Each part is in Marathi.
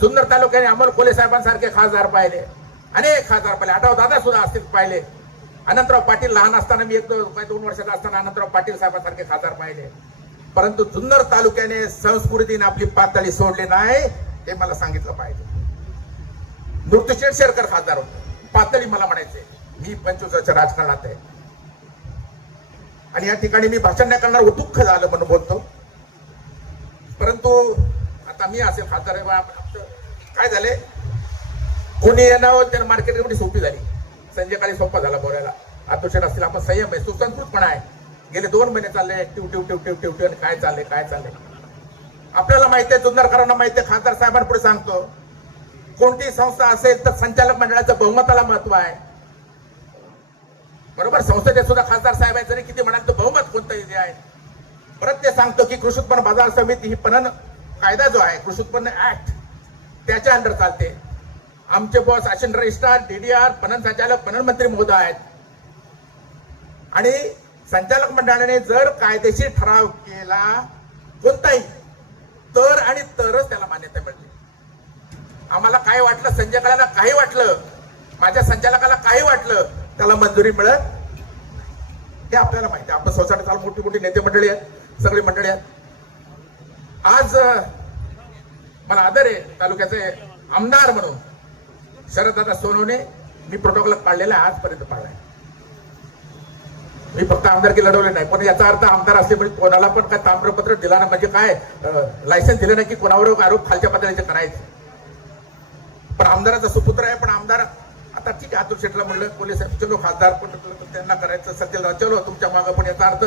जुन्नर तालुक्याने अमोल कोले साहेबांसारखे खासदार पाहिले. अनेक खासदार पाहिले. आठव दादा सुद्धा असतील पाहिले. अनंतराव पाटील लहान असताना मी एक दोन दोन वर्षाचा असताना अनंतराव पाटील साहेबांसारखे खासदार पाहिले. परंतु जुन्नर तालुक्याने संस्कृतीने आपली पातळी सोडली नाही हे मला सांगितलं पाहिजे. मृत्यूशेठ शेरकर खासदार होते. पातळी मला म्हणायचे. मी पंचवीस वर्ष राजकारणात आहे. आणि या ठिकाणी मी भाषण नाही करणार दुःख झालं म्हणून बोलतो. परंतु आता मी असेल खासदार आहे बा, काय झाले? कोणी येणार त्याला मार्केट एवढी सोपी झाली. संध्याकाळी सोपा झाला बोलायला. अतुशेट असतील आपण संयम आहे सुसंस्कृतपणा आहे. गेले दोन महिने चालले टिव टिव टिव टिव टिव टिव आणि काय चाललंय काय चाललंय? आपल्याला माहिती आहे जुन्नरकरांना माहिती आहे खासदार साहेबांपुढे सांगतो. कोणती संस्था असेल तर संचालक मंडळाचं बहुमताला महत्त्व आहे. बरोबर? संस्थेचे सुद्धा खासदार साहेब आहे जरी किती म्हणाल तर बहुमत कोणतंही जे आहे. परत ते सांगतो की कृषी उत्पन्न बाजार समिती ही पणन कायदा जो आहे कृषी उत्पन्न ऍक्ट त्याच्या अंडर चालते. आमचे बॉस असिस्टंट रजिस्ट्रार डीडीआर पणन संचालक पणन मंत्री महोदय आहेत. आणि संचालक मंडळाने जर कायदेशीर ठराव केला कोणताही तर आणि तरच त्याला मान्यता मिळते. आम्हाला काय वाटलं संजय काळाला काही वाटलं माझ्या संचालकाला काही वाटलं त्याला मंजुरी मिळत हे आपल्याला माहिती आहे. आपण सोसायटी चालू मोठी मोठी नेते मंडळी आहेत सगळी मंडळी आहेत. आज मला आदर आहे तालुक्याचे आमदार म्हणून शरददादा सोनवणे मी प्रोटोकॉल पाळलेला आहे आजपर्यंत पाळलाय. मी फक्त आमदारकी लढवले नाही पण याचा अर्थ आमदार असले म्हणजे कोणाला पण काय ताम्रपत्र दिला ना म्हणजे काय लायसन्स दिलं नाही की कोणावर आरोप खालच्या पातळीचे करायचे. पण आमदाराचा सुपुत्र आहे पण आमदार आता ठीक आहे अतुल शेटला म्हणलं पोलीस चलो खासदार पण त्यांना करायचं सत्यला चलो तुमच्या मागं पण याचा अर्थ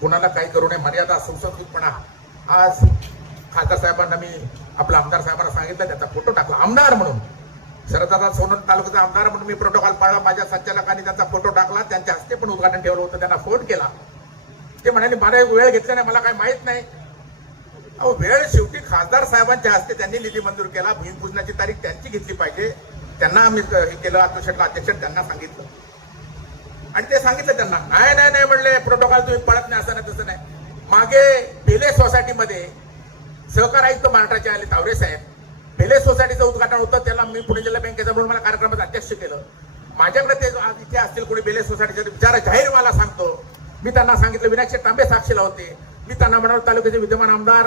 कोणाला काही करू नये मर्यादा सुसंस्कृतपणा आज खासदार साहेबांना मी आपल्या आमदार साहेबांना सांगितलं त्याचा फोटो टाकला. आमदार म्हणून. शरदादा सोनन तालुक्याचा आमदार म्हणून मी प्रोटोकॉल पाळला. माझ्या संचालकांनी त्यांचा फोटो टाकला. त्यांच्या हस्ते पण उद्घाटन ठेवलं होतं. त्यांना फोन केला. ते म्हणाले मला वेळ घेतला नाही. मला काही माहीत नाही. अहो वेळ शेवटी खासदार साहेबांच्या हस्ते त्यांनी निधी मंजूर केला. भूमिपूजनाची तारीख त्यांची घेतली पाहिजे. त्यांना आम्ही हे केलं. आत्मशेटला अध्यक्ष त्यांना सांगितलं. आणि ते सांगितलं त्यांना. नाही नाही नाही म्हणले. प्रोटोकॉल तुम्ही पळत नाही असं नाही तसं नाही. मागे पेले सोसायटीमध्ये सहकार आयुक्त महाराष्ट्राचे आले तावरे साहेब. पेले सोसायटीचं उद्घाटन होतं त्याला मी पुणे जिल्हा बँकेचा म्हणून मला कार्यक्रमात अध्यक्ष केलं. माझ्याकडे ते आज इथे असतील कोणी बेले सोसायटीचे विचार जाहीर मला सांगतो. मी त्यांना सांगितलं विनायक तांबे साक्षीला होते. मी त्यांना म्हणाल तालुक्याचे विद्यमान आमदार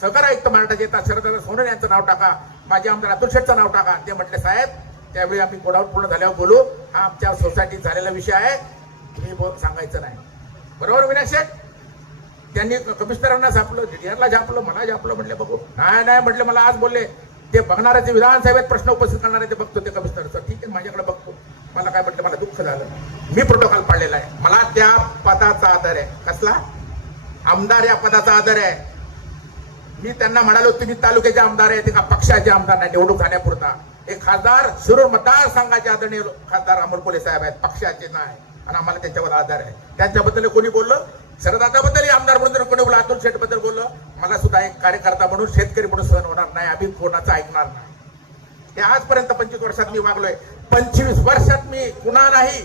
सहकार आयुक्त महाराष्ट्राचे येतात शरदादा सोनन यांचं नाव टाका. माझे आमदार अतुल शेठचं नाव टाका. ते म्हटले साहेब त्यावेळी आम्ही कोणावर पूर्ण झाल्यावर बोलू. हा आमच्या सोसायटीत झालेला विषय आहे. हे बोल सांगायचं नाही. बरोबर विनायक शेठ त्यांनी कमिशनरांना झापलं डीडीआरला झापलं मला झापलं म्हटलं बघू. नाही नाही म्हटलं मला आज बोलले. ते बघणारे ते विधानसभेत प्रश्न उपस्थित करणारे ते बघतो ते कमिशनरचं ठीक आहे माझ्याकडे बघतो. मला काय म्हटलं मला दुःख झालं. मी प्रोटोकॉल पाळलेला आहे. मला त्या पदाचा आदर आहे. कसला? आमदार या पदाचा आदर आहे. मी त्यांना म्हणालो तुम्ही तालुक्याचे आमदार आहेत का पक्षाचे आमदार नाही निवडणूक जाण्यापुरता हे खासदार शिरूर मतदारसंघाचे आदरणीय खासदार अमोल कोले साहेब आहेत पक्षाचे नाही आणि आम्हाला त्यांच्यावर आधार आहे. त्यांच्याबद्दल कोणी बोललं? शरदादाबद्दल आमदार म्हणून जर कोणी बोललं अतुल शेठबद्दल बोललो मला सुद्धा एक कार्यकर्ता म्हणून शेतकरी म्हणून सहन होणार नाही आम्ही कोणाचं ऐकणार नाही. हे आजपर्यंत पंचवीस वर्षात मी वागलोय. पंचवीस वर्षात मी कुणा नाही.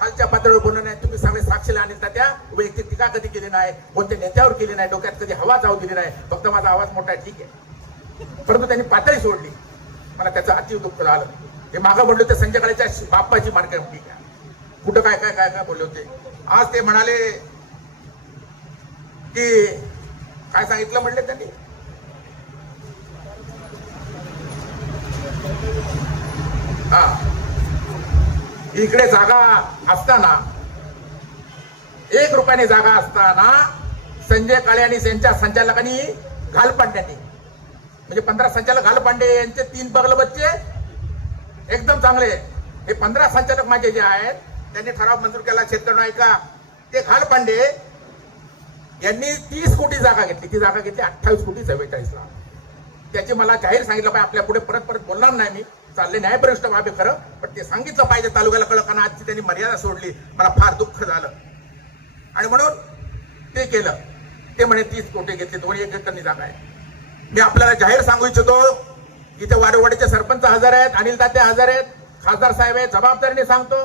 खालच्या पातळीवर बोललो नाही. तुम्ही सगळे साक्षीला आणि त्या. वैयक्तिक टीका कधी केली नाही कोणत्या नेत्यावर केली नाही डोक्यात कधी हवा जाऊ दिली नाही. फक्त माझा आवाज मोठा आहे ठीक आहे. परंतु त्यांनी पातळी सोडली. मला त्याचं अति दुःख झालं. हे मागं म्हणलं होते संजय बाप्पाची मार्केट ठीक आहे. कुठं काय काय काय काय बोलले होते? आज ते म्हणाले की काय सांगितलं म्हणले त्यांनी? हा. इकडे जागा असताना एक रुपयाने जागा असताना संजय काळे आणि त्यांच्या संचालकांनी घालपांड्यांनी म्हणजे पंधरा संचालक घालपांडे यांचे तीन बगल बच्चे एकदम चांगले. हे पंधरा संचालक माझे जे आहेत त्यांनी ठराव मंजूर केला शेतकरी ऐका ते घालपांडे यांनी तीस कोटी जागा घेतली. ती जागा घेतली अठ्ठावीस कोटी चव्वेचाळीसला त्याची मला जाहीर सांगितलं पाहिजे. आपल्या पुढे परत परत बोलणार नाही मी. चालले न्यायप्रविष्ट व्हावे खरं. पण ते सांगितलं पाहिजे तालुक्याला कळलं कारण आजची त्यांनी मर्यादा सोडली. मला फार दुःख झालं. आणि म्हणून ते केलं. ते म्हणे तीस कोटी घेतले. दोन एक एकरनी जागा आहे. मी आपल्याला जाहीर सांगू इच्छितो इथे वारवाडीचे सरपंच हजर आहेत अनिल तात्या हजर आहेत खासदार साहेब आहेत जबाबदारीने सांगतो.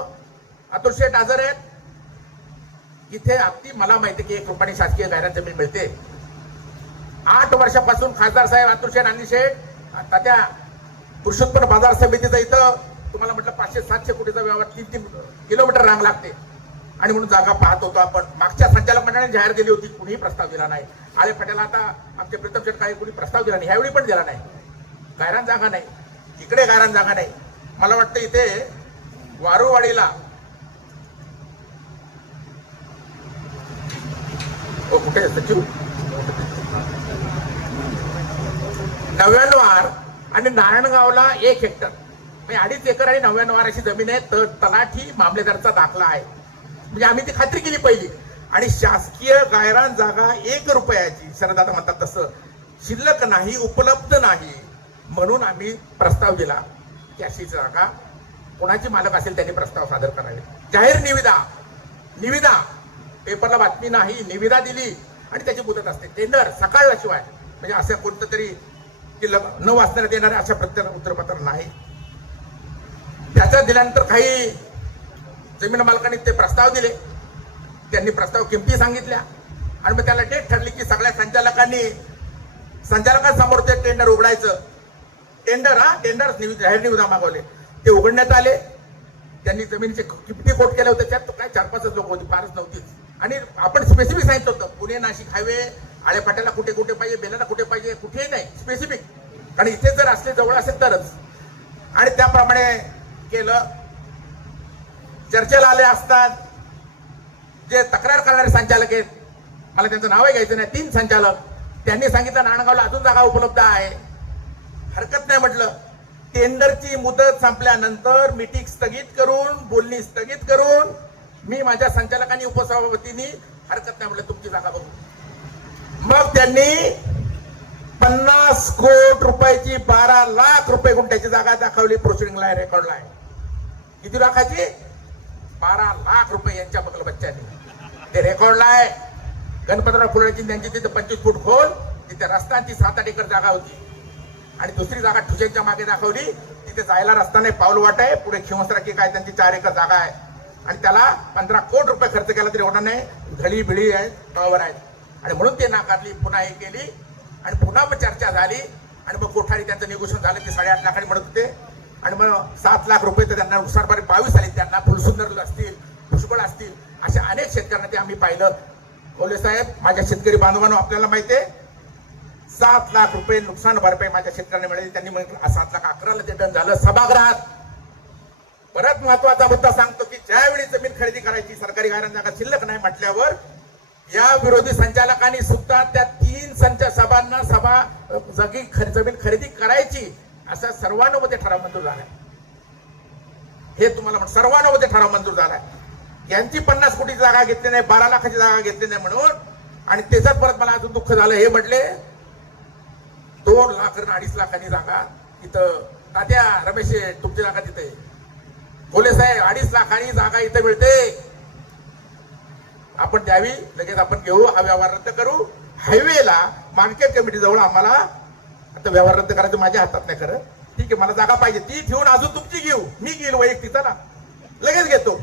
अतुल शेठ हजर आहेत. इथे अगदी मला माहिती की एक रुपयाने शासकीय गायरान जमीन मिळते. आठ वर्षापासून खासदार साहेब आतुरशेठ आणि शेठ आता त्या कृषी उत्पन्न बाजार समितीचा इथं तुम्हाला म्हटलं पाचशे सातशे कोटीचा व्यवहार तीन तीन किलोमीटर रांग लागते. आणि म्हणून जागा पाहत होतो आपण. मागच्या संचालक मंडळाने जाहीर केली होती कुणीही प्रस्ताव दिला नाही. आले पटेला आता आमचे प्रीतम शेठ काही कुणी प्रस्ताव दिला नाही ह्यावेळी पण दिला नाही. गायरान जागा नाही. इकडे गायरान जागा नाही. मला वाटतं इथे वारुवाडीला ओ कुठे सचिव नव्याण्णव आर आणि नारायणगावला एक हेक्टर. म्हणजे अडीच एकर आणि नव्याण्णव आर अशी जमीन आहे. तर तलाठी मामलेदारचा दाखला आहे. म्हणजे आम्ही ती खात्री केली पहिली. आणि शासकीय गायरान जागा एक रुपयाची. शरदादा म्हणतात तसं. शिल्लक नाही उपलब्ध नाही. म्हणून आम्ही प्रस्ताव दिला की अशी जागा कोणाची मालक असेल त्यांनी प्रस्ताव सादर करावे. जाहीर निविदा. निविदा. पेपरला बातमी नाही निविदा दिली आणि त्याची मुदत असते. टेंडर सकाळल्याशिवाय म्हणजे असं कोणतं तरी की न वाचण्यात येणारे अशा प्रत्येक उत्तरपत्र नाही. त्याचं दिल्यानंतर काही जमीन मालकांनी ते प्रस्ताव दिले. त्यांनी प्रस्ताव किमती सांगितल्या. आणि मग त्याला डेट ठरली की सगळ्या संचालकांनी संचालकांसमोर ते टेंडर उघडायचं. टेंडर हा टेंडर जाहीर निविदा मागवले. ते उघडण्यात आले. त्यांनी जमिनीचे किमती कोट केल्या होत्या. त्यात काय चार पाचच लोक होती फारच नव्हतीच. आणि आपण स्पेसिफिक सांगितलं होतं पुणे नाशिक हायवे आळेपाट्याला कुठे कुठे पाहिजे बेलाला कुठे पाहिजे कुठेही नाही स्पेसिफिक आणि इथे जर असले जवळ असेल तरच. आणि त्याप्रमाणे केलं. चर्चेला आले असतात. जे तक्रार करणारे संचालक आहेत मला त्यांचं नावही घ्यायचं नाही तीन संचालक. त्यांनी सांगितलं नाणगावला अजून जागा उपलब्ध आहे. हरकत नाही म्हटलं. टेंडरची मुदत संपल्यानंतर मिटिंग स्थगित करून बोलणी स्थगित करून मी माझ्या संचालकांनी उपसभापतींनी हरकत नाही म्हटलं तुमची जागा बघू. मग त्यांनी पन्नास कोट रुपयाची बारा लाख रुपये गुंठ्याची जागा दाखवली प्रोसिडिंगला आहे रेकॉर्डला आहे. किती लाखाची? बारा लाख रुपये यांच्या बगल बच्च्याने. ते रेकॉर्डला आहे. गणपतराव फुलाची त्यांची तिथे पंचवीस फूट खोल तिथे रस्त्यांची सात आठ एकर जागा होती. आणि दुसरी जागा ठुशेंच्या मागे दाखवली तिथे जायला रस्ता नाही पाऊल वाट आहे पुढे खिवसरा की काय त्यांची चार एकर जागा आहे. आणि त्याला पंधरा कोट रुपये खर्च केला तरी होणार नाही घडी बिळी आहेत टॉवर आहेत. आणि म्हणून ते नाकारली पुन्हा हे केली. आणि पुन्हा मग चर्चा झाली. आणि मग कोठारी त्यांचं निगोशन झालं की साडेआठ लाखाने म्हणत होते. आणि मग सात लाख रुपये तर त्यांना नुकसानभरी बावीस आले त्यांना फुलसुंदर असतील भुजबळ असतील अशा अनेक शेतकऱ्यांना ते आम्ही पाहिलं. बोले साहेब माझ्या शेतकरी बांधवांनो आपल्याला माहिती आहे? सात लाख रुपये नुकसान भरपाई माझ्या शेतकऱ्यांना मिळाली. त्यांनी म्हटलं सात लाख अकराला ते डन झालं. सभागृहात परत महत्त्वाचा मुद्दा सांगतो की ज्यावेळी जमीन खरेदी करायची सरकारी गायरान जागा शिल्लक नाही म्हटल्यावर या विरोधी संचालकांनी सुद्धा त्या तीन संच सभांना सभा जागी जमीन खरेदी करायची असा सर्वानुमते ठराव मंजूर झालाय. हे तुम्हाला म्हण- सर्वानुमते ठराव मंजूर झालाय. यांची पन्नास कोटी जागा घेतली नाही बारा लाखाची जागा घेतली नाही म्हणून आणि त्याच्यात परत मला अजून दुःख झालं हे म्हटले दोन लाख अडीच लाखांनी जागा इथं तात्या रमेश तुमची जागा तिथे. बोले साहेब अडीच लाखांनी जागा इथं मिळते. आपण द्यावी लगेच आपण घेऊ हा व्यवहार रद्द करू. हायवेला मार्केट कमिटी जवळ आम्हाला आता व्यवहार रद्द करायचं माझ्या हातात नाही खरं. ठीक आहे मला जागा पाहिजे. ती ठेवून अजून तुमची घेऊ. मी घेईल वैयक्तिक चला. लगेच घेतो.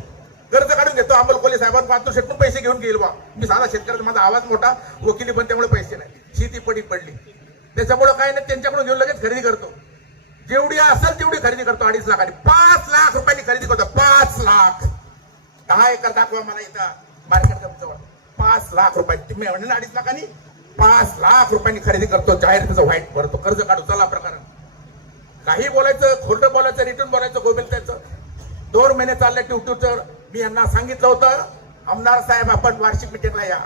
कर्ज काढून घेतो. अमोल कोले साहेबांना पाहतो शेतून पैसे घेऊन घेईल बा. मी साधा शेतकऱ्याचा माझा आवाज मोठा वकिली पण त्यामुळे पैसे नाही. शेती पडी पडली. त्याच्यामुळे काय नाही त्यांच्याकडून घेऊन लगेच खरेदी करतो. जेवढी असेल तेवढी खरेदी करतो अडीच लाखांनी पाच लाख रुपयांनी खरेदी करतो. पाच लाख. दहा एकर दाखवा मला इथं. मार्केट जवळ. पाच लाख रुपये. तुम्ही म्हणले ना अडीच लाखांनी? पाच लाख रुपयांनी खरेदी करतो. जाहीर त्याचं व्हाईट भरतो. कर्ज काढू. चला प्रकरण. काही बोलायचं खोटं बोलायचं रिटर्न बोलायचं गोबेल त्याचं. दोन महिने चालले ट्यूट्यूबचं मी यांना सांगितलं होतं आमदार साहेब आपण वार्षिक मिटिंगला या.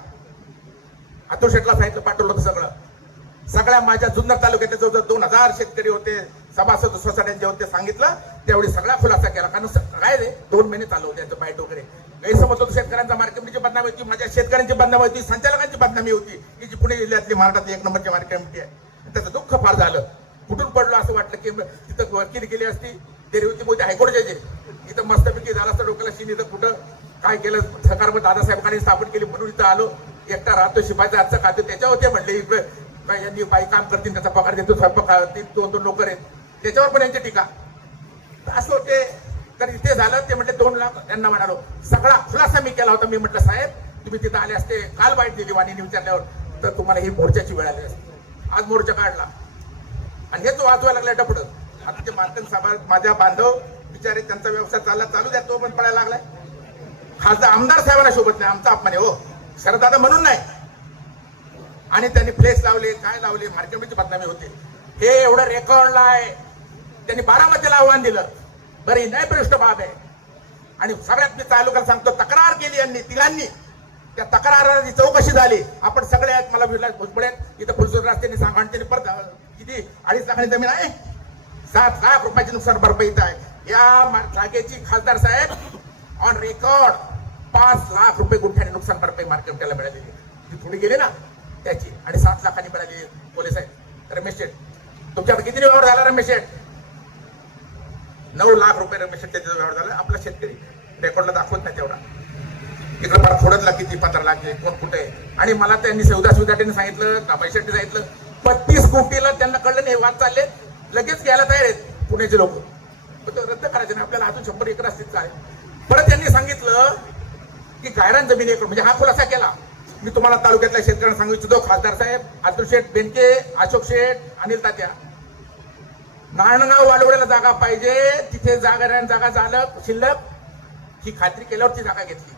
अतुल शेटला सांगितलं पाठवलं होतं सगळं. सगळ्या माझ्या जुन्नर तालुक्यात जवळ दोन हजार शेतकरी होते. सभासद सोसायटीने जेव्हा ते सांगितलं त्यावेळी सगळा खुलासा केला. कारण काय रे? दोन महिने चालू होते त्याचं बाईट वगैरे. गैरसमज होतो शेतकऱ्यांचा. मार्केटची बदनामी होती माझ्या शेतकऱ्यांची बदनामी होती संचालकांची बदनामी होती. ही जी पुणे जिल्ह्यातली महाराष्ट्रात एक नंबरची मार्केट कमिटी आहे. त्याचं दुःख फार झालं. कुठून पडलो असं वाटलं की तिथं वकील केली असती. तेरी होती मोदी हायकोर्ट जज इथं मस्तपैकी झालं असतं डोक्याला शिनी इथं कुठं काय केलं? सरकार मग दादासाहेबांनी स्थापन केली म्हणून इथं आलो. एकटा राहतो शिपायचा आजचं खातो. त्याच्यावर होते म्हणले यांनी बाई काम करतील त्याचा पगार देतो स्वयंपाक करतील दोन दोन नोकर आहेत. त्याच्यावर पण यांची टीका. असं होते. तर इथे झालं ते म्हटले दोन लाख त्यांना म्हणालो. सगळा खुलासा मी केला होता. मी म्हटलं साहेब तुम्ही तिथं आले असते. काल बाईट दिली वाणीने विचारल्यावर. तर तुम्हाला ही मोर्चाची वेळ आली असते. आज मोर्चा काढला. आणि हेच वाजवायला लागलाय डपड आता ते मार्तन सभा माझ्या बांधव बिचारे त्यांचा व्यवसाय चालला चालू द्या तो पण पडायला लागलाय. खासदार आमदार साहेबांना शोभत नाही. आमचा अपमान आहे हो. शरदादा म्हणून नाही. आणि त्यांनी प्लेस लावले काय लावले? मार्केटमध्ये बदनामी होते. हे एवढं रेकॉर्डला आहे. त्यांनी बारामतीला आव्हान दिलं. बरं ही नाही बाब आहे. आणि सगळ्यात मी तालुक्याला सांगतो तक्रार केली यांनी तिघांनी. त्या तक्राराची चौकशी झाली. आपण सगळे आहेत मला विलास भुजबळे आहेत. इथं फुलसूर रस्त्याने सांगा आणि त्यांनी परत किती? अडीच लाखांनी जमीन आहे? सात लाख रुपयाची नुकसान भरपाई इथं आहे. या मा- जागेची खासदार साहेब ऑन रेकॉर्ड पाच लाख रुपये गुंठ्याने नुकसान भरपाई मार्केटला मिळालेली ती थोडी गेली ना त्याची. आणि सात लाखांनी मिळालेली पोलीस आहेत. रमेश शेठ. तुमच्याकडे किती व्यवहार झाला रमेश शेठ? नऊ लाख रुपये रमेश शेठ त्याचा व्यवहार झाला आपला शेतकरी. रेकॉर्डला दाखवत नाही तेवढा. इकडे फार फोडतला किती पंधरा लाख कोण कुठे? आहे. आणि मला त्यांनी सौदा सुधाटीने सांगितलं काबाई शेट्टी सांगितलं बत्तीस कोटीला त्यांना कळलं नाही हे वाद चालले लगेच घ्यायला तयार आहेत पुण्याचे लोक. पण ते रद्द करायचे नाही आपल्याला अजून शंभर एकर असतील काय? परत त्यांनी सांगितलं की गायरान जमीन एकर म्हणजे हा खुलासा केला. मी तुम्हाला तालुक्यातल्या शेतकऱ्यांना सांगू इच्छितो खासदार साहेब अतुल शेठ बेनके अशोक शेठ अनिल तात्या. नाणगाव वाढवण्याला जागा पाहिजे. तिथे जागा जागा झालं शिल्लक. ही खात्री केल्यावर ती जागा घेतली.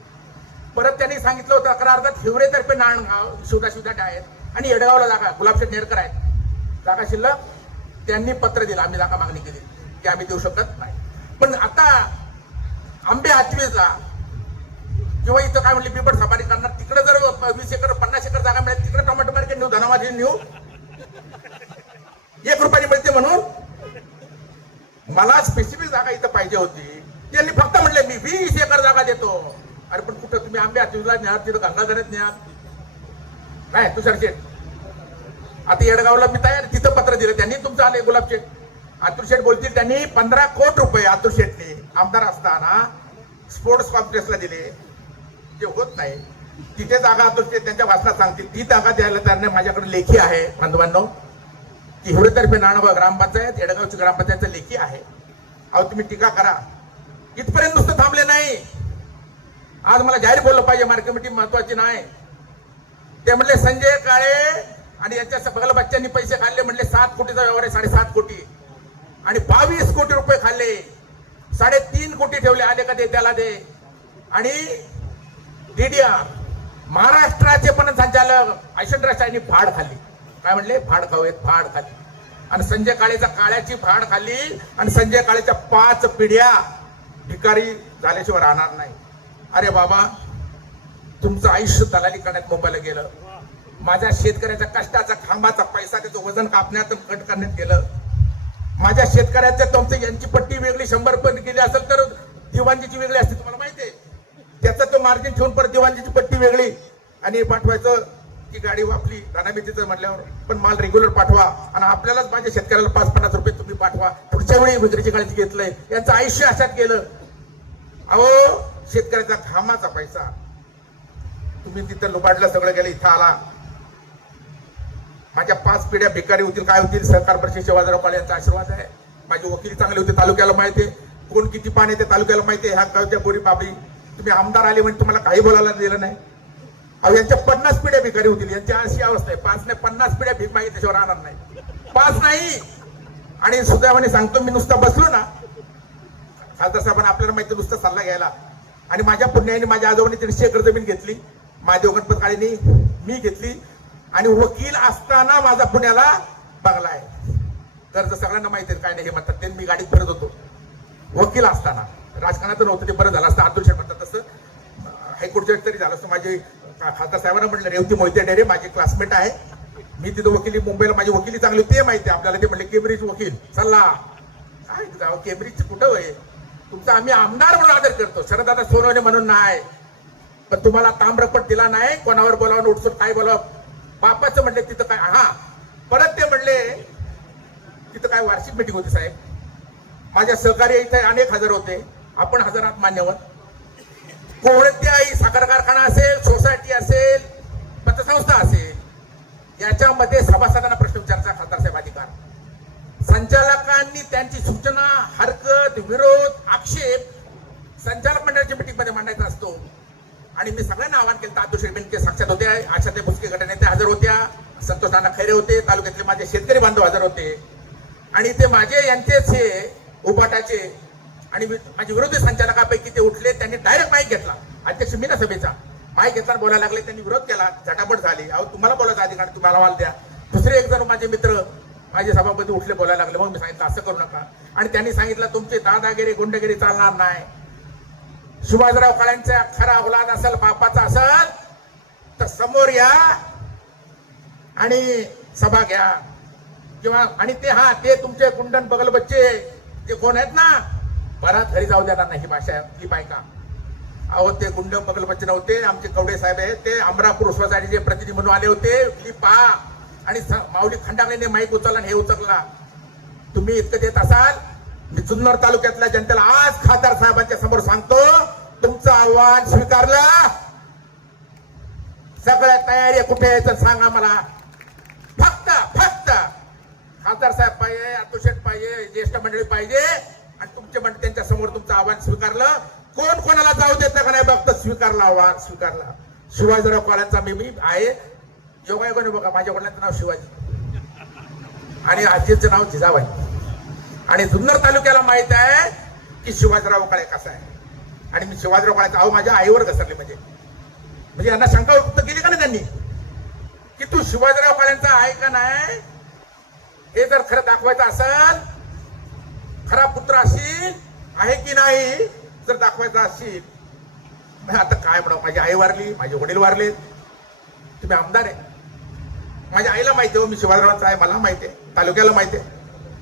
परत त्यांनी सांगितलं होतं अकरा अर्धात हिवरेतर्फे नारायणगाव शिवदा शिवदाट आहेत. आणि येडगावला जागा गुलाबशेठ नेरकर आहेत. जागा शिल्लक. त्यांनी पत्र दिलं आम्ही जागा मागणी केली की आम्ही देऊ शकत नाही. पण आता आंबे हातवीचा किंवा इथं काय म्हणले बिबट सफारी करणार तिकडे जर वीस एकर पन्नास एकर जागा मिळेल तिकडे टोमॅटो मार्केट नेऊ धनामाजी नेऊ एक रुपयाने मिळते म्हणून मला स्पेसिफिक जागा इथं पाहिजे होती. त्यांनी फक्त म्हटले मी वीस एकर जागा देतो. अरे पण कुठं तुम्ही आंबे हातीला न्या तिथं गंगाधरात न्या काय तुषार शेठ आता येडगावला मी तयार तिथं पत्र दिलं त्यांनी तुमचं आले गुलाब शेठ. आतुर शेठ बोलतील त्यांनी पंधरा कोट रुपये आतुर शेठने आमदार असताना स्पोर्ट्स कॉम्प्लेक्सला दिले. जे होत नाही. तिथे जागा आतुर शेठ त्यांच्या भाषणात सांगतील. ती जागा द्यायला त्यांनी माझ्याकडे लेखी आहे बांधवांनो की हिवरेतर्फे नाणगाव ग्रामपंचायत येडगावची ग्रामपंचायत लेखी आहे. अहो तुम्ही टीका करा. इथपर्यंत नुसतं थांबले नाही. आज मला जाहीर बोललं पाहिजे मार्ग कमिटी महत्वाची नाही. ते म्हणले संजय काळे आणि यांच्या बगल बच्चांनी पैसे खाल्ले म्हणले सात कोटीचा व्यवहार आहे साडेसात कोटी. आणि बावीस कोटी रुपये खाल्ले. साडेतीन कोटी ठेवले आले का दे त्याला दे. आणि डीडीआर महाराष्ट्राचे पण संचालक आयशन राष्ट्रांनी फाड खाल्ली. काय म्हणले? फाड खाऊयात फाड खाल्ली. आणि संजय काळेचा काळ्याची भाड खाल्ली आणि संजय काळेच्या पाच पिढ्या भिकारी झाल्याशिवाय राहणार नाही. अरे बाबा तुमचं आयुष्य दलाली करण्यात मुंबईला गेलं. माझ्या शेतकऱ्याच्या कष्टाचा खांबाचा पैसा त्याचं वजन कापण्यात कट करण्यात गेलं. माझ्या शेतकऱ्याच्या तुमचं यांची पट्टी वेगळी शंभर पण गेली असेल तर दिवाणजीची वेगळी असते तुम्हाला माहिती आहे. त्याचं तो मार्जिन ठेवून परत दिवाणजीची पट्टी वेगळी. आणि पाठवायचं की गाडी वापली राणामितीचं म्हटल्यावर पण माल रेग्युलर पाठवा आणि आपल्यालाच माझ्या शेतकऱ्याला पाच पन्नास रुपये तुम्ही पाठवा. पुढच्या वेळी विक्रीची काळजी घेतलंय. यांचं आयुष्य अशात गेलं. अहो शेतकऱ्याचा घामाचा पैसा. तुम्ही तिथं लुबाडलं सगळं गेलं इथं आला. माझ्या पाच पिढ्या भिकारी होतील काय होतील सरकार परिषद शिवाजीराव काळे यांचा आशीर्वाद आहे. माझे वकील चांगले होते तालुक्याला माहिती आहे. कोण किती पाणी ते तालुक्याला माहिती आहे ह्या गावच्या गोरी बाबी तुम्ही आमदार आले म्हणजे तुम्हाला काही बोलायला दिलं नाही. अहो यांच्या पन्नास पिढ्या भिकारी होतील. यांची अशी अवस्था आहे. पाच नाही पन्नास पिढ्या भीक त्याच्यावर राहणार नाही. पाच नाही. आणि सुदैवाने सांगतो मी नुसता बसलो ना खासदार साहेबांना आपल्याला माहिती नुसता सल्ला घ्यायला. आणि माझ्या पुण्याने माझ्या आजोबांनी तीनशे एकर जमीन घेतली. महादेव गणपत काळेनी मी घेतली. आणि वकील असताना माझा पुण्याला बंगला आहे. कर्ज सगळ्यांना माहिती आहे काय नाही हे म्हणतात ते मी गाडीत फिरत होतो. वकील असताना. राजकारणात नव्हतं ते बरं झालं असतं अतुल म्हणतात तसं. हायकोर्टच्या तरी झालं असतं. माझे खासदार साहेबांना म्हटलं रेवती मोहिते डेरे माझे क्लासमेट आहे. मी तिथं वकिली मुंबईला माझी वकिली चांगली ते माहिती आहे आपल्याला. ते म्हणले केम्ब्रिज वकील चला. काय जावं केम्ब्रिज कुठं होय? तुमचा आम्ही आमदार म्हणून आदर करतो. शरदादा सोनवणे म्हणून नाही. पण तुम्हाला ताम्रपट दिला नाही कोणावर बोलावं नोटसवर काय बोलावं? बापाचं म्हणले तिथं काय हा. परत ते म्हणले तिथं काय वार्षिक मिटिंग होती साहेब. माझ्या सहकार्य इथे अनेक हजार होते. आपण हजारात मान्यवर. कोणत्याही साखर कारखाना असेल सोसायटी असेल पतसंस्था असेल याच्यामध्ये सभासदांना प्रश्न विचारायचा खासदार साहेब अधिकार. संचालकांनी त्यांची सूचना हरकत विरोध आक्षेप संचालक मंडळाच्या मीटिंगमध्ये मांडायचा असतो. आणि मी सगळ्यांना आवाहन केलं तातू शेडबेनके साक्षात होते आशाते भुसके गटनेते हजर होत्या संतोष नाना खैरे होते तालुक्यातले माझे शेतकरी बांधव हजर होते. आणि ते माझे यांचेच हे उपाटाचे आणि वि- माझे विरोधी संचालकापैकी ते उठले त्यांनी डायरेक्ट माईक घेतला. अध्यक्ष मी ना सभेचा. माईक घेतला बोलायला लागले त्यांनी विरोध केला. झटापट झाली. अहो तुम्हाला बोलायचा अधिकार तुम्हाला वाल द्या. दुसरे एक जण माझे मित्र माझे सभापती उठले बोलायला लागले. मग मी सांगितलं असं करू नका. आणि त्यांनी सांगितलं तुमचे दादागिरी गुंडगिरी चालणार नाही. शिवाजीराव काळ्यांचा खरा औलाद असेल बापाचा असेल तर समोर या आणि सभा घ्या. किंवा आणि ते हा ते तुमचे कुंडन बगल बच्चे जे कोण आहेत ना घरात घरी जाऊ देणार नाही ही भाषा ही बायका. अहो ते गुंड बगल होते नव्हते आमचे कवडे साहेब आहेत ते अमरापूर सोसायटीचे प्रतिनिधी म्हणून आले होते ही पहा आणि माऊली खंडागळेने माईक उचलला आणि हे उचलला. तुम्ही इतकं देत असाल मी जुन्नर तालुक्यातल्या जनतेला आज खासदार साहेबांच्या समोर सांगतो तुमचं आव्हान स्वीकारलं. सगळ्या तयारी कुठे यायचं सांगा मला फक्त फक्त खासदार साहेब पाहिजे अतुशेठ पाहिजे ज्येष्ठ मंडळी पाहिजे आणि तुमचे मंडळी त्यांच्यासमोर तुमचं आव्हान स्वीकारलं. कोण कोणाला जाऊ देत का नाही फक्त स्वीकारलं आव्हान स्वीकारला. शिवाजीराव कॉलांचा मी मी आहे. योगायोगाने बघा माझ्या वडिलांचं नाव शिवाजी. आणि आजीचं नाव जिजाबाई. आणि जुन्नर तालुक्याला माहीत आहे की शिवाजीराव काळे कसा आहे. आणि मी शिवाजीराव काळेचा अहो माझ्या आईवर घसरले म्हणजे. म्हणजे यांना शंका व्यक्त केली का नाही त्यांनी? की तू शिवाजीराव काळ्यांचा आहे का नाही? हे जर खरं दाखवायचं असेल खरा पुत्र अशी आहे की नाही जर दाखवायचा असशील आता काय म्हणा माझी आई वारली माझे वडील वारले. तुम्ही आमदार आहे. माझ्या आईला माहिती आहे हो मी शिवाजीरावांचा आहे मला माहिती आहे तालुक्याला माहिती आहे.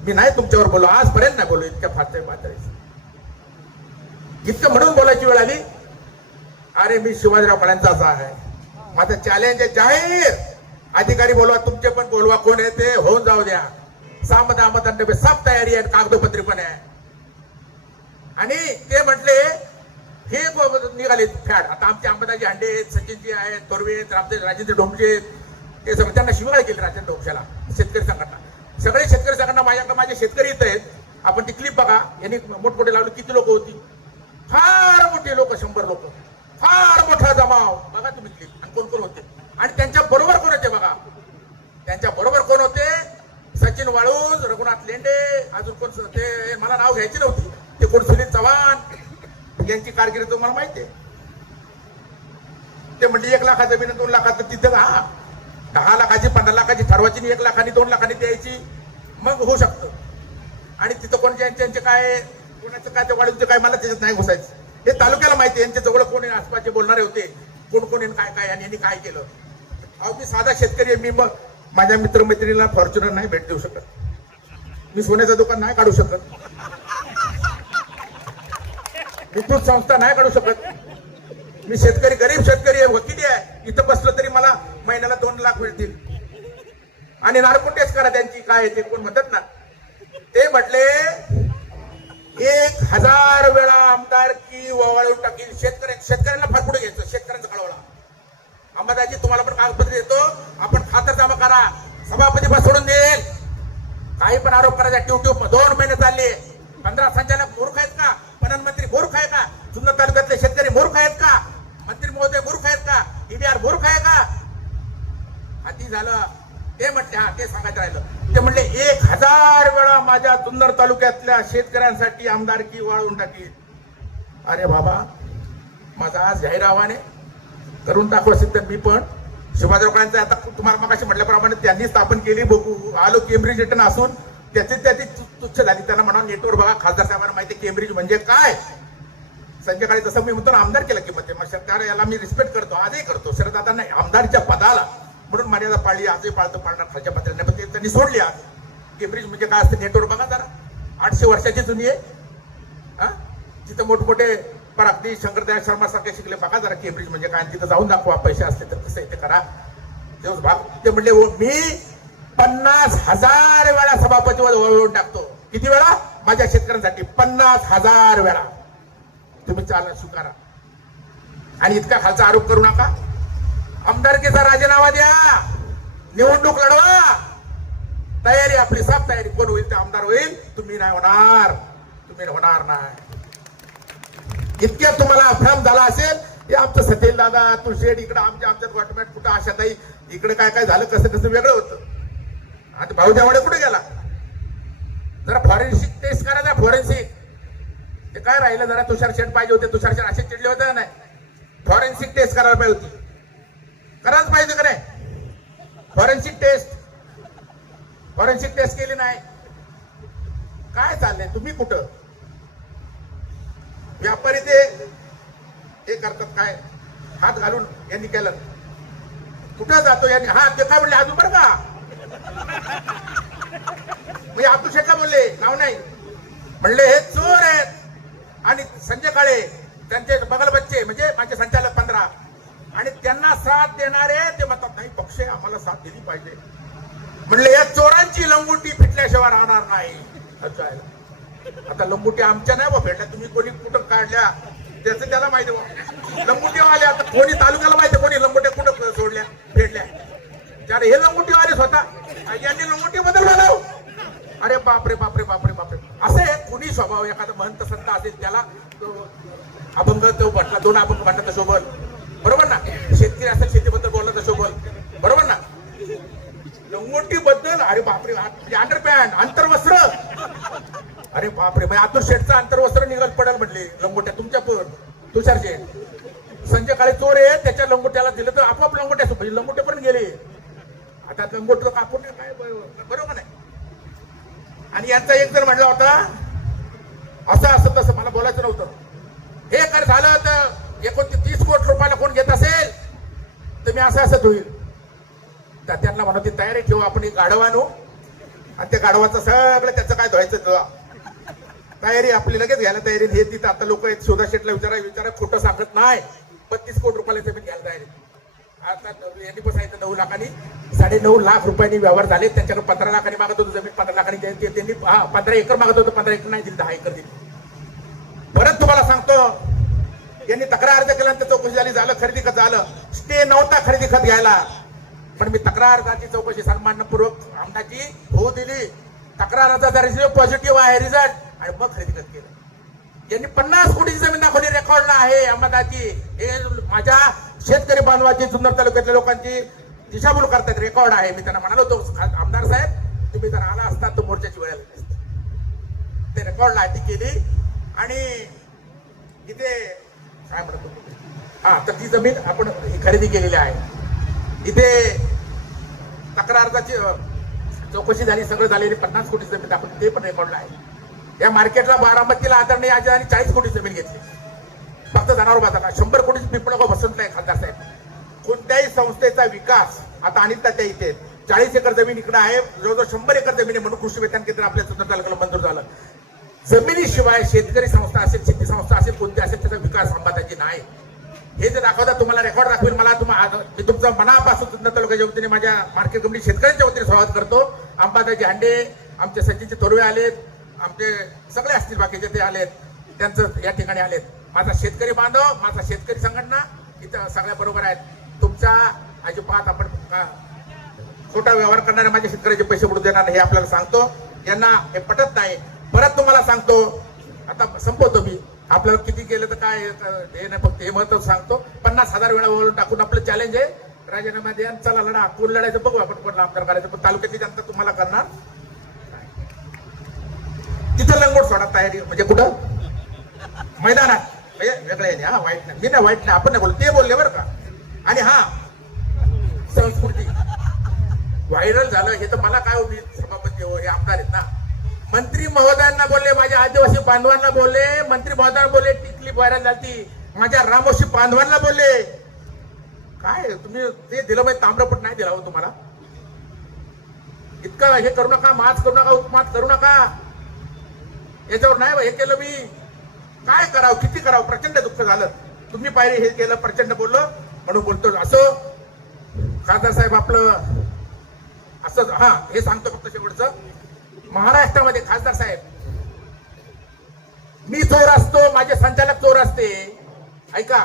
मी नाही तुमच्यावर बोललो आजपर्यंत नाही बोललो इतक्या फाटते पातळीच इतकं म्हणून बोलायची वेळ आली. अरे मी शिवाजीराव काळ्यांचाच आहे. माझं चॅलेंज आहे जाहीर. अधिकारी बोलवा तुमचे पण बोलवा कोण आहे ते होऊन जाऊ द्या. सामद अहमद अंडबे सब तयारी आहेत कागदोपत्री पण आहे आणि ते म्हटले हे निघाले फॅड. आता आमचे अंबादाजी हांडे आहेत सचिनजी आहेत तोरवे आहेत रामदेव राजेंद्र डोंगजे आहेत. ते सगळं त्यांना शिवाय केली राजेंद्र डोंगशाला शेतकरी संघटना. सगळे शेतकरी संघटना माझ्याकडे माझे शेतकरी इथं आहेत. आपण ती क्लिप बघा. यांनी मोठमोठे लावले. किती लोक होती? फार मोठी लोक शंभर लोक. फार मोठा जमाव. बघा तुम्ही क्लिप आणि कोण कोण होते? आणि त्यांच्या बरोबर कोण होते बघा? त्यांच्या बरोबर कोण होते? वाळूज रघुनाथ लेंडे अजून कोण ते मला नाव घ्यायची नव्हती. ते कोण सुनील चव्हाण यांची कारकिर्द तुम्हाला माहिती आहे. ते म्हणजे एक लाखाचं जमीन दोन लाखाचं तिथं हा दहा लाखाची पंधरा लाखाची ठरवायची एक लाखाने दोन लाखानी द्यायची. मग होऊ शकतं. आणि तिथं कोण ज्यांचे काय कोणाचं काय ते वाढीचं काय मला त्याच्यात नाही घुसायचं हे तालुक्याला माहिती यांच्या जवळ कोण आसपासचे बोलणारे होते. कोण कोण काय काय आणि यांनी काय केलं? अहो मी साधा शेतकरी आहे मी मग माझ्या मित्रमैत्रिणीला फॉर्च्युनर नाही भेट देऊ शकत. मी सोन्याचं दुकान नाही काढू शकत. विद्युत संस्था नाही काढू शकत. मी शेतकरी गरीब शेतकरी आहे वकिली आहे. इथं बसलं तरी मला महिन्याला दोन लाख मिळतील. आणि नार्कोटेस करा त्यांची काय आहे ते कोण म्हणतात ना. ते म्हटले एक हजार वेळा आमदार की ववाळून टाकील. शेतकरी शेतकऱ्यांना फार पुढे घ्यायचं? शेतकऱ्यांचा कळवला अंबादाजी तुम्हाला पण कागदपत्र देतो. आपण खातं जमा करा. सभापती बस सोडून देईल. काही पण आरोप करायचा ट्यूट्यूब दोन महिने चालले. पंधरा संचालक मूर्ख आहेत का? पणन मंत्री मूर्ख आहे का? जुन्नर तालुक्यातले शेतकरी मूर्ख आहेत का? मंत्री महोदय मूर्ख आहेत का? ईडीआर मूर्ख आहे का? हाती झालं. ते म्हटले हा ते सांगायचं राहिलं. ते म्हणले एक हजार वेळा माझ्या जुन्नर तालुक्यातल्या शेतकऱ्यांसाठी आमदारकी वाळून टाकी अरे बाबा माझा आज जाहीरावाने करून आहे करून तर मी पण. शिवाजीरावांचं आता तुम्हाला मगाशी म्हटल्याप्रमाणे त्यांनी स्थापन केली बघू आलो केम्ब्रिज रिटर्न असून त्याची त्याची तुच्छ झाली. त्यांना म्हणा नेटवर बघा खासदार साहेबांना माहिती आहे केम्ब्रिज म्हणजे काय? संजय काळे जसं मी म्हणतो आमदार केला किंमत आहे. मग सरकार याला मी रिस्पेक्ट करतो आजही करतो. शरदादांना नाही आमदारच्या पदाला म्हणून मर्यादा पाळली आजही पाळतो पाळणार खालच्या पत्राने. पण ते त्यांनी सोडली आज. केम्ब्रिज म्हणजे काय असतं? नेटवर बघा जरा. आठशे वर्षाची जुनी आहे. हा? तिथं मोठमोठे पण अगदी शंकरदयाळ शर्मा सारखे शिकले. बघा जरा केम्ब्रिज म्हणजे काय. तिथं जाऊन दाखवा. पैसे असते तर कसं आहे ते करा. दिवस भाग ते म्हणले मी पन्नास हजार वेळा सभापती वळवून टाकतो. किती वेळा? माझ्या शेतकऱ्यांसाठी पन्नास हजार वेळा. तुम्ही चालना स्वीकारा. आणि इतका खालचा आरोप करू नका. आमदारकीचा राजीनामा द्या. निवडणूक लढवा. तयारी आपली साफ तयारी कोण होईल? ते आमदार होईल. तुम्ही नाही होणार. तुम्ही होणार नाही. इतक्यात तुम्हाला अभ्याम झाला असेल? हे आमचं सतेल दादा तू शेड इकडं आमच्या आमच्या गॉटमॅट कुठं आशाताई इकडे काय काय झालं कसं कसं वेगळं होतं? आता भाऊ देवाडे कुठे गेला? जरा फॉरेन्सिक टेस्ट करा ना फॉरेन्सिक ते काय राहिलं? जरा तुषार शेट पाहिजे होते. तुषार शेट असे चिडले होते का नाही? फॉरेन्सिक टेस्ट करायला पाहिजे होती. करायलाच पाहिजे का नाही? फॉरेन्सिक टेस्ट फॉरेन्सिक टेस्ट केली नाही. काय चाललंय? तुम्ही कुठं? व्यापारी ते हे करतात काय? हात घालून यांनी केलं कुठं जातो यांनी? हा ते काय म्हणले अजून बरं का? म्हणजे अब्दुल शेखा बोलले नाव नाही. म्हणले हे चोर आहेत. आणि संजय काळे त्यांचे बगल बच्चे म्हणजे माझे संचालक पंधरा आणि त्यांना साथ देणारे ते म्हणतात नाही पक्ष आम्हाला साथ दिली पाहिजे. म्हणले या चोरांची लंगुटी फिटल्याशिवाय राहणार नाही. असं आहे. आता लंगुटी आमच्या नाही बा भेटल्या. तुम्ही कोणी कुठं काढल्या? त्याचं त्याला माहिती बा. लंगुटीवाले आता कोणी तालुक्याला माहिती कोणी लंगुट्या कुठं सोडल्या फेडल्या? त्याने हे लंगुटीवाले स्वतः यांनी लंगुटी बदल घालाव हो. अरे बापरे बापरे बापरे बापरे. असे कुणी स्वभाव एखादा महंत संत असेल त्याला अभंग तो म्हटला दोन अभंग म्हटला तर शोभल. बरोबर ना? शेतकरी असेल शेतीबद्दल बोलला तर शोभल. बरोबर ना? लंगोटी बद्दल अरे बापरे अंडरपॅन्ट म्हणजे अंतर्वस्त्र. अरे बापरे म्हणजे अतुल शेठचं अंतर्वस्त्र निघत पडेल म्हटले लंगोट्या तुमच्या पण तुषार शेठ संजय काळे चोर आहे त्याच्या लंगोट्याला दिलं तर आपोआप लंगोट्या म्हणजे लंगोटे पण गेले. आता लंगोट कापून काय बरोबर नाही. आणि यांचा एक जण म्हणला होता असं असं तसं मला बोलायचं नव्हतं. हे काय झालं तर एकोणतीस तीस कोटी रुपयाला कोण घेत असेल तर मी असं असं होईल तर त्यांना म्हणा ती तयारी ठेवू आपण एक गाढव आणू आणि त्या गाढवाचं सगळं त्याचं काय धुवायचं? तयारी आपली लगेच घ्यायला तयारी. हे तिथं आता लोक आहेत शोधा शेटला विचारा विचारा खोटं सांगत नाही. बत्तीस कोटी रुपयाला जमीन घ्यायला तयारी. आता यांनी पण सांगितलं नऊ लाखांनी साडे नऊ लाख रुपयांनी व्यवहार झाले. त्यांच्याकडे पंधरा लाखांनी मागत होतं जमीन पंधरा लाखांनी ते- त्यांनी हा पंधरा एकर मागत होतं पंधरा एकर नाही दिली दहा एकर दिली. परत तुम्हाला सांगतो यांनी तक्रार अर्ज केल्यानंतर चौकशी झाली झालं खरेदी खत झालं. स्टे नव्हता खरेदी खत घ्यायला. पण मी तक्रार अर्जाची चौकशी सन्मानपूर्वक आमदाची होऊ दिली. तक्रार अर्जाचा रिझल्ट पॉझिटिव्ह आहे रिझल्ट आणि मग खरेदी करत केलं यांनी पन्नास कोटीची जमीन दाखवली रेकॉर्डला आहे अहमदाची हे माझ्या शेतकरी बांधवाची जुन्नर तालुक्यातल्या लोकांची दिशाभूल करतात रेकॉर्ड आहे. मी त्यांना म्हणालो होतो खा- आमदार साहेब तुम्ही जर आला असता तो मोर्चाची वेळ आली ते रेकॉर्डला ती केली आणि इथे काय म्हणत होतो? हा तर ती जमीन आपण ही खरेदी केलेली आहे. इथे तक्रारदाची चौकशी झाली सगळं झालेली पन्नास कोटी जमीन दाखवली ते पण रेकॉर्डला आहे. या मार्केटला बारामतीला आदरणीय आणि चाळीस कोटी जमीन घेतली. फक्त जनावर बाजारला शंभर कोटी पिंपळ बसत नाही खासदार साहेब. कोणत्याही संस्थेचा विकास आता अनिता त्या इथे चाळीस एकर जमीन इकडे आहे जवळजवळ शंभर एकर जमीन आहे म्हणून कृषी विज्ञान केंद्र आपल्या सुंदर तालुक्याला मंजूर झालं. जमिनीशिवाय शेतकरी संस्था असेल शेती संस्था असेल कोणती असेल त्याचा विकास अंबादाची नाही. हे जर दाखवता तुम्हाला रेकॉर्ड दाखवेल मला तुम्हाला मी तुमचा मनापासून सुंदर तालुक्याच्या वतीने माझ्या मार्केट कमिटी शेतकऱ्यांच्या वतीने स्वागत करतो. अंबादाजी हांडे आमचे सचिनचे थोरवे आलेत आमचे सगळे असतील बाकीचे ते आलेत त्यांचं या ठिकाणी आलेत. माझा शेतकरी बांधव माझा शेतकरी संघटना इथं सगळ्या बरोबर आहेत. तुमचा अजिबात आपण खोटा व्यवहार करणारे माझ्या शेतकऱ्याचे पैसे बुडू देणार हे आपल्याला सांगतो. यांना हे पटत नाही. परत तुम्हाला सांगतो आता संपवतो मी. आपल्याला किती केलं तर काय हे नाही फक्त हे महत्त्व सांगतो. पन्नास हजार वेळा बोलून टाकून आपलं चॅलेंज आहे. राजीनामा द्या चला लढा. कोण लढायचं बघू आपण कोण आमदार करायचं. पण तालुक्यातली जनता तुम्हाला करणार. तिथं लंगोट सोडा तयारी. म्हणजे कुठं? मैदानात. म्हणजे वेगळं हा वाईट नाही. मी नाही वाईट नाही आपण नाही बोललो ते बोलले बरं का. आणि हा संस्कृती. व्हायरल झालं हे तर मला काय होईल? सभापती हो हे आमदार आहेत ना. मंत्री महोदयांना बोलले माझ्या आदिवासी बांधवांना बोलले मंत्री महोदयांना बोलले ती क्लिप व्हायरल झाली माझ्या रामोशी बांधवांना बोलले. काय तुम्ही ते दिलं पाहिजे ताम्रपट नाही दिला हो तुम्हाला? इतकं हे करू नका मात करू नका उत्मात करू नका. याच्यावर नाही बा, हे केलं मी. काय करावं किती करावं? प्रचंड दुःख झालं. तुम्ही पाहिजे हे केलं प्रचंड बोललो. म्हणून बोलतो असो खासदार साहेब आपलं असं हा हे सांगतो फक्त शेवटचं. महाराष्ट्रामध्ये खासदार साहेब मी चोर असतो माझे संचालक चोर असते. ऐका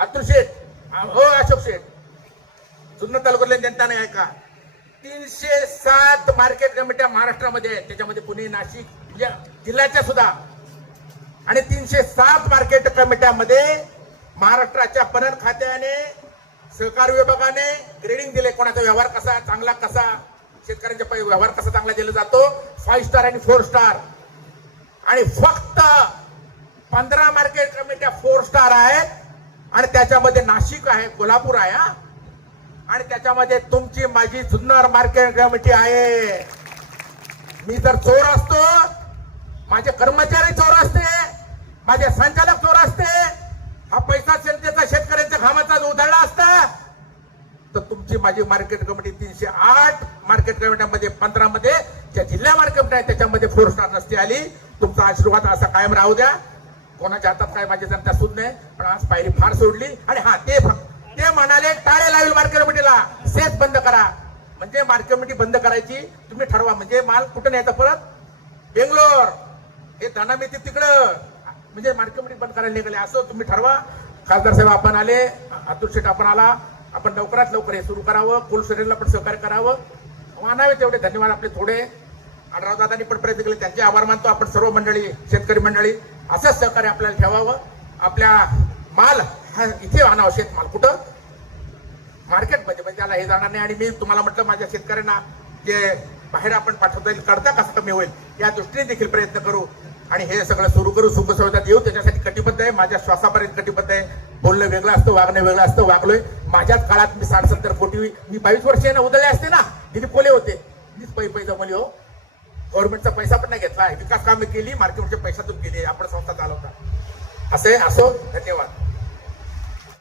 अतुल शेठ हो अशोक शेठ. जुन्नर तालुक्यातल्या नाही ऐका तीनशे सात मार्केट कमिट्या महाराष्ट्रामध्ये आहेत. त्याच्यामध्ये पुणे नाशिक जिल्ह्याच्या सुद्धा. आणि तीनशे सात मार्केट कमिट्यामध्ये महाराष्ट्राच्या पणन खात्याने सहकार विभागाने ग्रेडिंग दिले. कोणाचा व्यवहार कसा चांगला कसा शेतकऱ्यांच्या पै- व्यवहार कसा चांगला दिला जातो? फाईव्ह स्टार आणि फोर स्टार आणि फक्त पंधरा मार्केट कमिट्या फोर स्टार आहेत. आणि त्याच्यामध्ये नाशिक आहे कोल्हापूर आहे आणि त्याच्यामध्ये तुमची माझी जुन्नर मार्केट कमिटी आहे. मी जर चोर असतो माझे कर्मचारी चोर असते माझे संचालक चोर असते. हा पैसा जनतेचा शेतकऱ्यांच्या घामाचा उधळला असता तर तुमची माझी मार्केट कमिटी तीनशे आठ मार्केट कमिट्यामध्ये पंधरा मध्ये ज्या जिल्हा मार्केट कमिटी आहे त्याच्यामध्ये फोर स्टार नसती आली. तुमचा आशीर्वाद असा कायम राहू द्या. कोणाच्या हातात काय माझी जनता सुद नाही पण आज पायरी फार सोडली. आणि हा ते ते म्हणाले टाळे लावेल मार्केट कमिटीला सेच बंद करा. म्हणजे मार्केट कमिटी बंद करायची तुम्ही ठरवा. म्हणजे माल कुठं न्यायचा परत? बेंगलोर. हे ते तिकडं म्हणजे मार्केट कमिटी बंद करायला निघाले. असं तुम्ही ठरवा. खासदार साहेब आपण आले. अतुल शेठ आपण आला. आपण लवकरात लवकर हे सुरू करावं. कुलसरेला पण सहकार्य करावं. मानावे तेवढे धन्यवाद आपले थोडे. आढराव दादांनी पण प्रयत्न केले. त्यांचे आभार मानतो आपण सर्व मंडळी शेतकरी मंडळी. असंच सहकार्य आपल्याला ठेवावं. आपल्या माल हा इथे आणावं शेतमाल कुठं? मार्केटमध्ये. म्हणजे त्याला हे जाणार नाही. आणि मी तुम्हाला म्हटलं माझ्या शेतकऱ्यांना जे बाहेर आपण पाठवता येईल करता कसं कमी होईल? या दृष्टीने देखील प्रयत्न करू आणि हे सगळं सुरू करू. सुख सुविधात येऊ त्याच्यासाठी कटिबद्ध आहे. माझ्या श्वासापर्यंत कटिबद्ध आहे. बोलणं वेगळं असतं वागणं वेगळं असतं. वागलोय. माझ्याच काळात मी साठ सत्तर कोटी मी बावीस वर्ष ना उदळले असते ना. दिलीप कोले होते. मीच पै पै जमली हो गव्हर्नमेंटचा पैसा पण नाही घेतला विकास कामे केली मार्केटच्या पैशातून केली. आपण संस्था चालवता. असे असो. धन्यवाद.